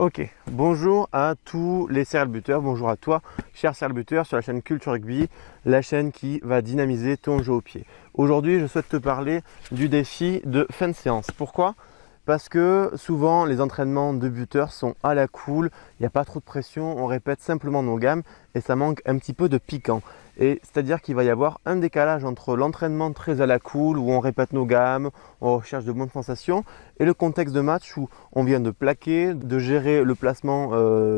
Ok, bonjour à tous les serial buteurs, bonjour à toi, cher serial buteur sur la chaîne Culture Rugby, la chaîne qui va dynamiser ton jeu au pied. Aujourd'hui, je souhaite te parler du défi de fin de séance. Pourquoi ? Parce que souvent, les entraînements de buteurs sont à la cool, il n'y a pas trop de pression, on répète simplement nos gammes et ça manque un petit peu de piquant. Et c'est-à-dire qu'il va y avoir un décalage entre l'entraînement très à la cool, où on répète nos gammes, on recherche de bonnes sensations, et le contexte de match où on vient de plaquer, de gérer le placement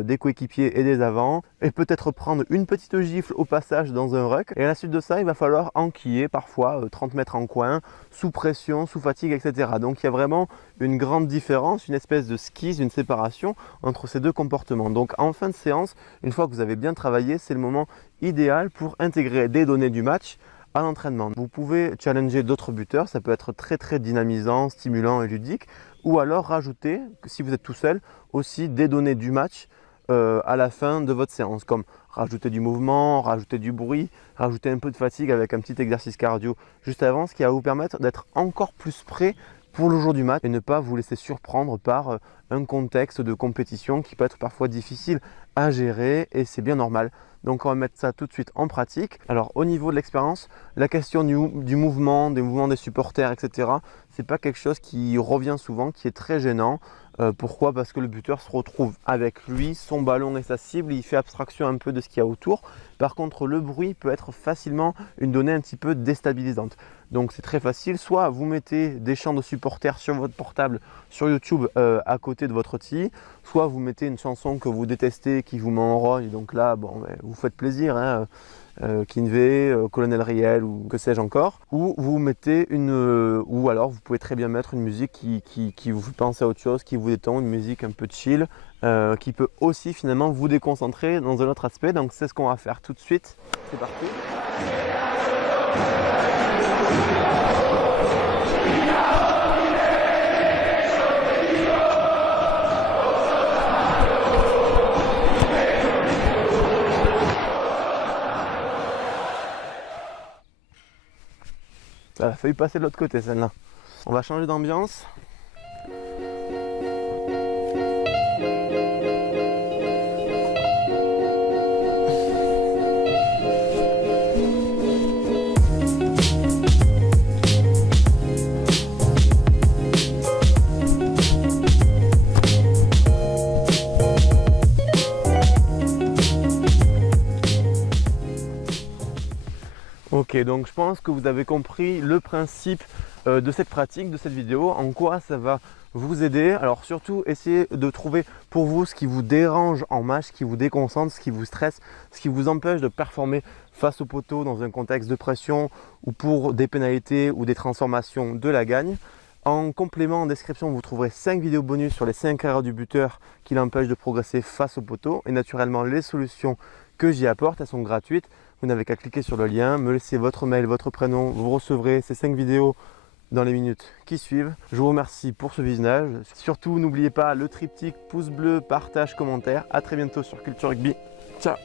des coéquipiers et des avants, et peut-être prendre une petite gifle au passage dans un ruck. Et à la suite de ça, il va falloir enquiller parfois 30 mètres en coin, sous pression, sous fatigue, etc. Donc il y a vraiment une grande différence, une espèce de skis, une séparation entre ces deux comportements. Donc en fin de séance, une fois que vous avez bien travaillé, c'est le moment idéal pour intégrer des données du match à l'entraînement. Vous pouvez challenger d'autres buteurs, ça peut être très dynamisant, stimulant et ludique, ou alors rajouter, si vous êtes tout seul, aussi des données du match à la fin de votre séance, comme rajouter du mouvement, rajouter du bruit, rajouter un peu de fatigue avec un petit exercice cardio juste avant, ce qui va vous permettre d'être encore plus prêt pour le jour du match et ne pas vous laisser surprendre par un contexte de compétition qui peut être parfois difficile à gérer et c'est bien normal. Donc on va mettre ça tout de suite en pratique. Alors au niveau de l'expérience, la question du mouvement, des mouvements des supporters, etc. C'est pas quelque chose qui revient souvent, qui est très gênant. Pourquoi ? Parce que le buteur se retrouve avec lui, son ballon et sa cible, il fait abstraction un peu de ce qu'il y a autour. Par contre, le bruit peut être facilement une donnée un petit peu déstabilisante. Donc c'est très facile, soit vous mettez des chants de supporters sur votre portable, sur YouTube à côté de votre TI, soit vous mettez une chanson que vous détestez, qui vous met en rogne, donc là, bon, vous faites plaisir, hein, Kinvey, Colonel Riel ou que sais-je encore, ou vous mettez ou alors vous pouvez très bien mettre une musique qui vous fait penser à autre chose, qui vous détend, une musique un peu chill, qui peut aussi finalement vous déconcentrer dans un autre aspect. Donc c'est ce qu'on va faire tout de suite. C'est parti. Ça a failli passer de l'autre côté celle-là. On va changer d'ambiance. Ok, donc je pense que vous avez compris le principe de cette pratique, de cette vidéo, en quoi ça va vous aider. Alors surtout, essayez de trouver pour vous ce qui vous dérange en match, ce qui vous déconcentre, ce qui vous stresse, ce qui vous empêche de performer face au poteau dans un contexte de pression ou pour des pénalités ou des transformations de la gagne. En complément, en description, vous trouverez 5 vidéos bonus sur les 5 erreurs du buteur qui l'empêchent de progresser face au poteau. Et naturellement, les solutions que j'y apporte, elles sont gratuites. Vous n'avez qu'à cliquer sur le lien, me laisser votre mail, votre prénom. Vous recevrez ces 5 vidéos dans les minutes qui suivent. Je vous remercie pour ce visionnage. Surtout, n'oubliez pas le triptyque pouce bleu, partage, commentaire. À très bientôt sur Culture Rugby. Ciao!